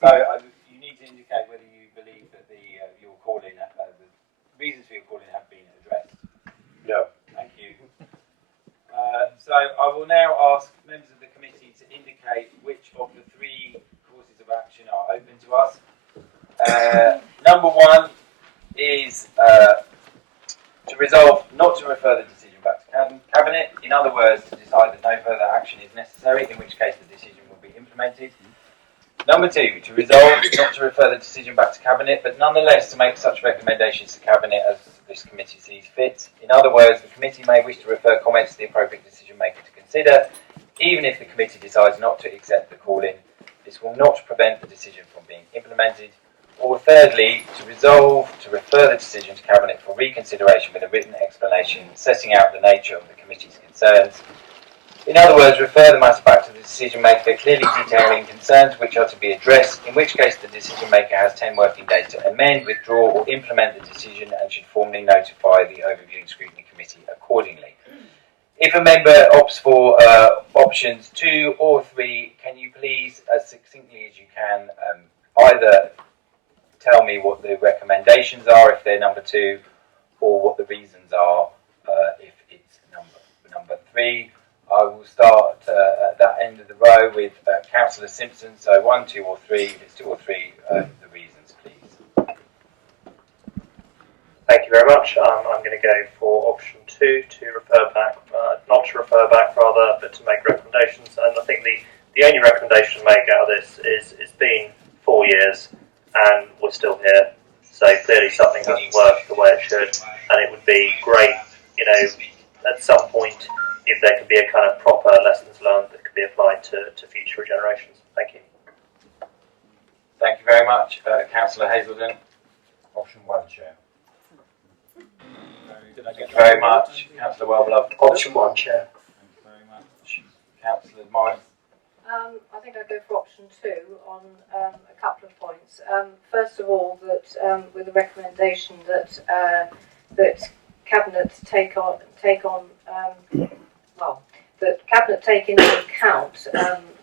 So you need to indicate whether you believe that your calling, the reasons for your calling have been addressed. No. Thank you. So I will now ask members of the committee to indicate which of the three courses of action are open to us. Number one is to resolve not to refer the decision back to Cabinet. In other words, to decide that no further action is necessary, in which case the decision will be implemented. Number two, to resolve not to refer the decision back to Cabinet, but nonetheless to make such recommendations to Cabinet as this committee sees fit. In other words, the committee may wish to refer comments to the appropriate decision maker to consider, even if the committee decides not to accept the call-in. This will not prevent the decision from being implemented. Or thirdly, to resolve to refer the decision to Cabinet for reconsideration with a written explanation setting out the nature of the committee's concerns. In other words, refer the matter back to the decision maker, clearly detailing concerns which are to be addressed, in which case the decision maker has 10 working days to amend, withdraw or implement the decision and should formally notify the Overviewing Scrutiny Committee accordingly. If a member opts for options 2 or 3, can you please, as succinctly as you can, either tell me what the recommendations are if they're number 2, or what the reasons are if it's number 3. I will start at that end of the row with Councillor Simpson. So 1, 2 or 3. If it's 2 or 3, the reasons, please. Thank you very much. I'm going to go for option 2, to refer back, not to refer back rather, but to make recommendations. And I think the only recommendation to make out of this is it's been 4 years and we're still here. So clearly something hasn't worked the way it should, and it would be great, at some point, if there could be a kind of proper lessons learned that could be applied to future generations. Thank you. Thank you very much. Councillor Hazelden. Option 1, Chair. Thank you very much. Councillor Wellbeloved. Option 1, Chair. Thank you very much. Councillor Morris. I think I'd go for option 2 on a couple of points. First of all, that with the recommendation that that Cabinet take Cabinet take into account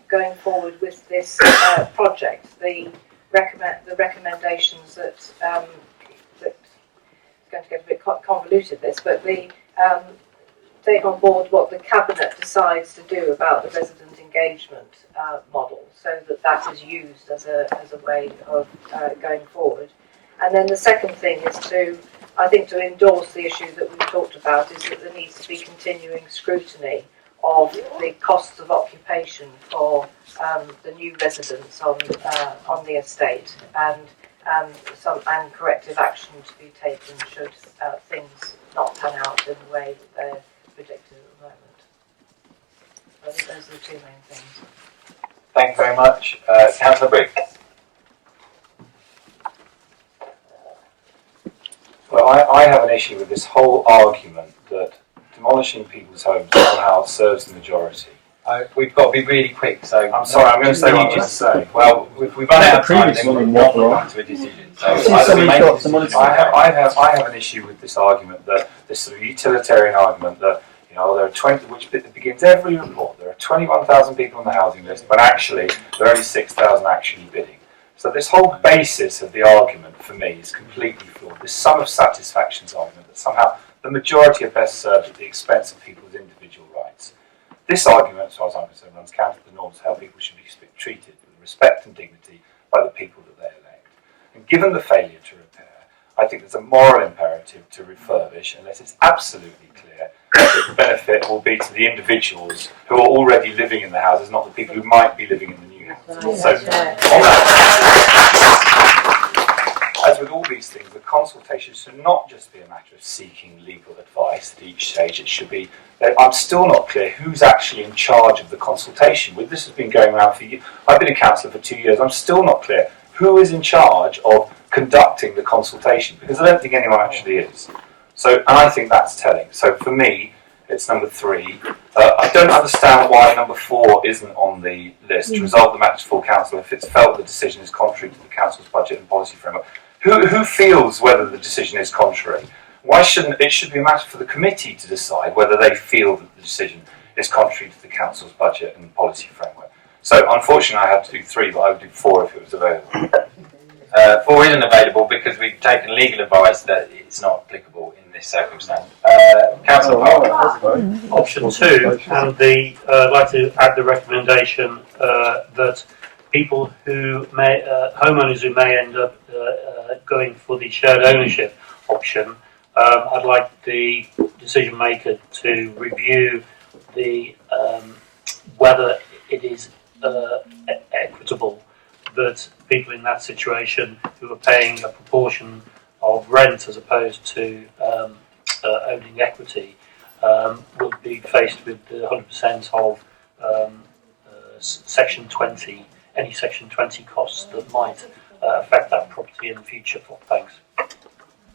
going forward with this project the recommendations that it's going to get a bit convoluted this, but the take on board what the Cabinet decides to do about the resident engagement model, so that is used as a way of going forward. And then the second thing is to endorse the issue that we've talked about, is that there needs to be continuing scrutiny of the costs of occupation for the new residents on the estate, and corrective action to be taken should things not pan out in the way that they're predicted at the moment. I think those are the 2 main things. Thank you very much. Councillor Briggs. Well, I have an issue with this whole argument that demolishing people's homes somehow serves the majority. We've got to be really quick, so I'm sorry, I'm going to say what I just say. Well, if we've run out of time, then we'll not come to a decision. So I have an issue with this argument, that this sort of utilitarian argument that there are 20, which begins every report. There are 21,000 people on the housing list, but actually there are only 6,000 actually bidding. So this whole basis of the argument for me is completely flawed. This sum of satisfactions argument that somehow the majority are best served at the expense of people's individual rights. This argument, as far as I'm concerned, runs counter to the norms of how people should be treated with respect and dignity by the people that they elect. And given the failure to repair, I think there's a moral imperative to refurbish, unless it's absolutely clear that the benefit will be to the individuals who are already living in the houses, not the people who might be living in the new houses. So, on that, as with all these things, the consultation should not just be a matter of seeking legal advice at each stage. It should be, I'm still not clear who's actually in charge of the consultation. This has been going around for years. I've been a councillor for 2 years. I'm still not clear who is in charge of conducting the consultation, because I don't think anyone actually is. So, and I think that's telling. So for me, it's number 3. I don't understand why number 4 isn't on the list. To resolve the matter to full council if it's felt the decision is contrary to the council's budget and policy framework. Who feels whether the decision is contrary? Why shouldn't it should be a matter for the committee to decide whether they feel that the decision is contrary to the council's budget and policy framework? So unfortunately, I had to do 3, but I would do 4 if it was available. 4 isn't available because we've taken legal advice that it's not applicable in this circumstance. Councillor Parker. Option 2, and I'd like to add the recommendation that people who may, homeowners who may end up going for the shared ownership option, I'd like the decision maker to review the whether it is equitable that people in that situation who are paying a proportion of rent as opposed to owning equity will be faced with the 100% of Section 20, any Section 20 costs that might affect that property in the future. Thanks.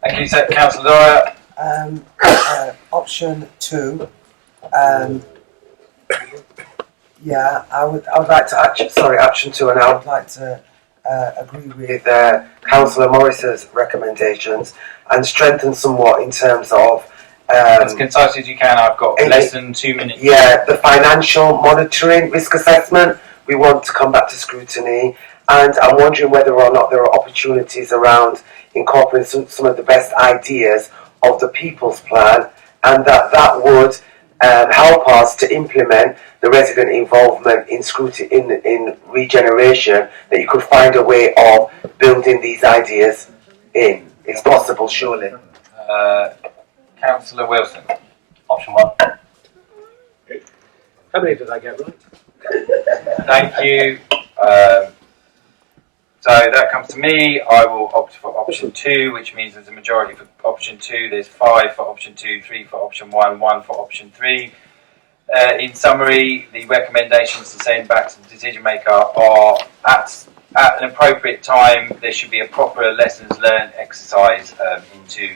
Thank you, sir. Councillor Dwyer. Option 2. Yeah, I would like to option 2, and I would like to agree with Councillor Morris's recommendations and strengthen somewhat in terms of As concise as you can, I've got less than 2 minutes. yeah, the financial monitoring risk assessment. We want to come back to scrutiny, and I'm wondering whether or not there are opportunities around incorporating some of the best ideas of the People's Plan, and that would help us to implement the resident involvement in scrutiny in regeneration. That you could find a way of building these ideas in. It's possible, surely. Councillor Wilson. Option 1. How many did I get right? Thank you. So that comes to me. I will opt for option 2, which means there's a majority for option 2. There's 5 for option 2, 3 for option 1, 1 for option 3. In summary, the recommendations to send back to the decision maker are at an appropriate time. There should be a proper lessons learned exercise into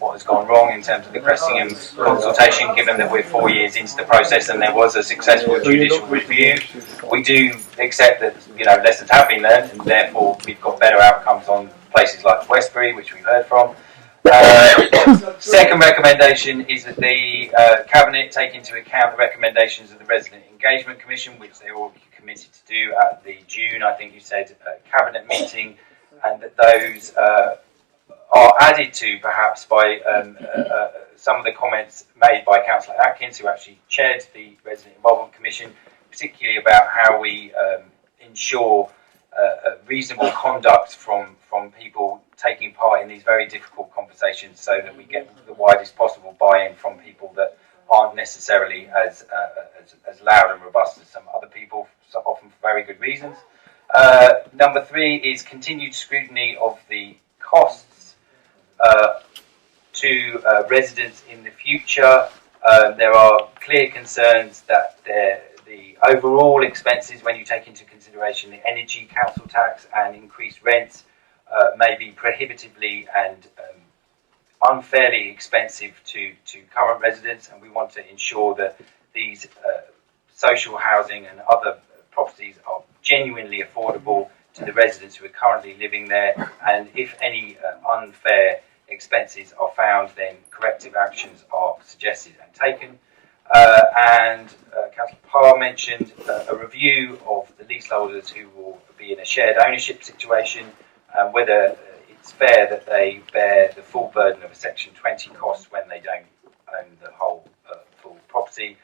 what has gone wrong in terms of the Cressingham consultation, given that we're 4 years into the process and there was a successful judicial review. We do accept that lessons have been learned, and therefore we've got better outcomes on places like Westbury, which we've heard from. Second recommendation is that the Cabinet take into account the recommendations of the Resident Engagement Commission, which they already committed to do at the June, I think you said, Cabinet meeting, and that those are added to perhaps by some of the comments made by Councillor Atkins, who actually chaired the Resident Involvement Commission, particularly about how we ensure reasonable conduct from people taking part in these very difficult conversations, so that we get the widest possible buy-in from people that aren't necessarily as loud and robust as some other people, often for very good reasons. Number 3 is continued scrutiny of the costs to residents in the future. There are clear concerns that the overall expenses, when you take into consideration the energy, council tax and increased rents, may be prohibitively and unfairly expensive to current residents, and we want to ensure that these social housing and other properties are genuinely affordable to the residents who are currently living there, and if any unfair expenses are found, then corrective actions are suggested and taken. Councillor Parr mentioned a review of the leaseholders who will be in a shared ownership situation, whether it's fair that they bear the full burden of a Section 20 cost when they don't own the whole full property.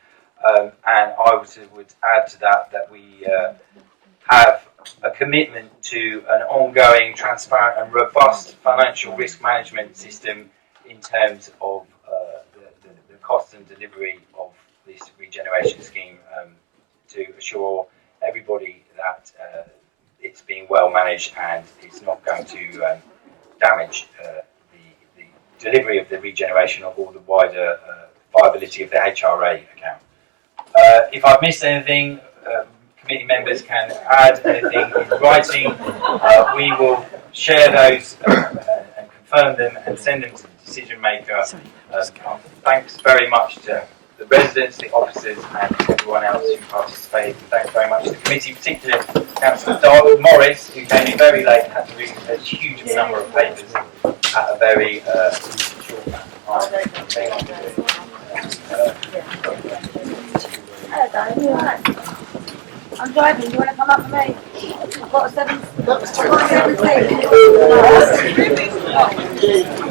And I would add to that we have a commitment to an ongoing, transparent and robust financial risk management system in terms of the cost and delivery of this regeneration scheme, to assure everybody that it's being well managed and it's not going to damage the delivery of the regeneration or the wider viability of the HRA account. If I've missed anything, committee members can add anything in writing. We will share those and confirm them and send them to the decision maker. Thanks very much to the residents, the officers and everyone else who participated. And thanks very much to the committee, particularly Councillor Morris, who came in very late and had to read a huge number of papers at a very short amount of time. I'm driving. Do you want to come up with me? I've got a 7.